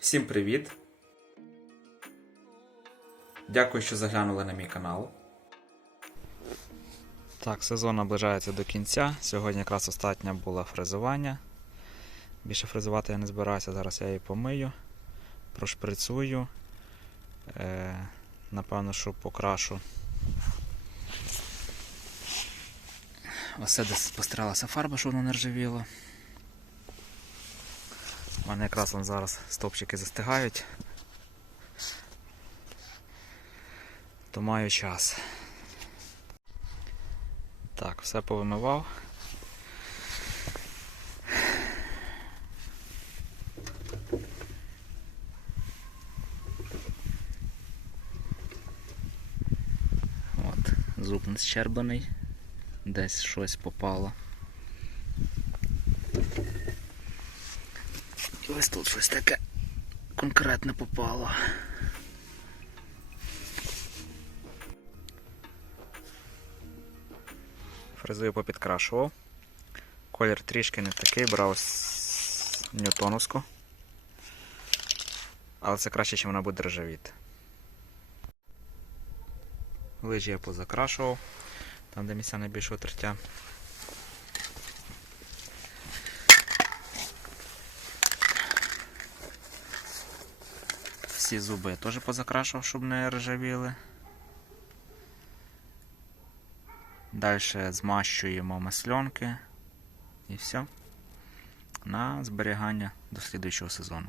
Всім привіт! Дякую, що заглянули на мій канал. Так, сезон наближається до кінця. Сьогодні якраз остання була фрезування. Більше фрезувати я не збираюся, зараз я її помию, прошприцую. Е, напевно, що покрашу. Ось десь постаралася фарба, щоб воно не ржавіло. У мене якраз вон зараз стовпчики застигають. То маю час. Так, все повимивав. От, зуб не щербаний, десь щось попало. Ось тут щось таке конкретне попало. Фрезою попідкрашував. Колір трішки не такий, брав ньютоновську. Але це краще, ніж вона буде ржавіти. Лижі я позакрашував, там де місця найбільшого тертя. Всі зуби теж позакрашував, щоб не ржавіли. Далі змащуємо масленки і все. На зберігання до слідуючого сезону.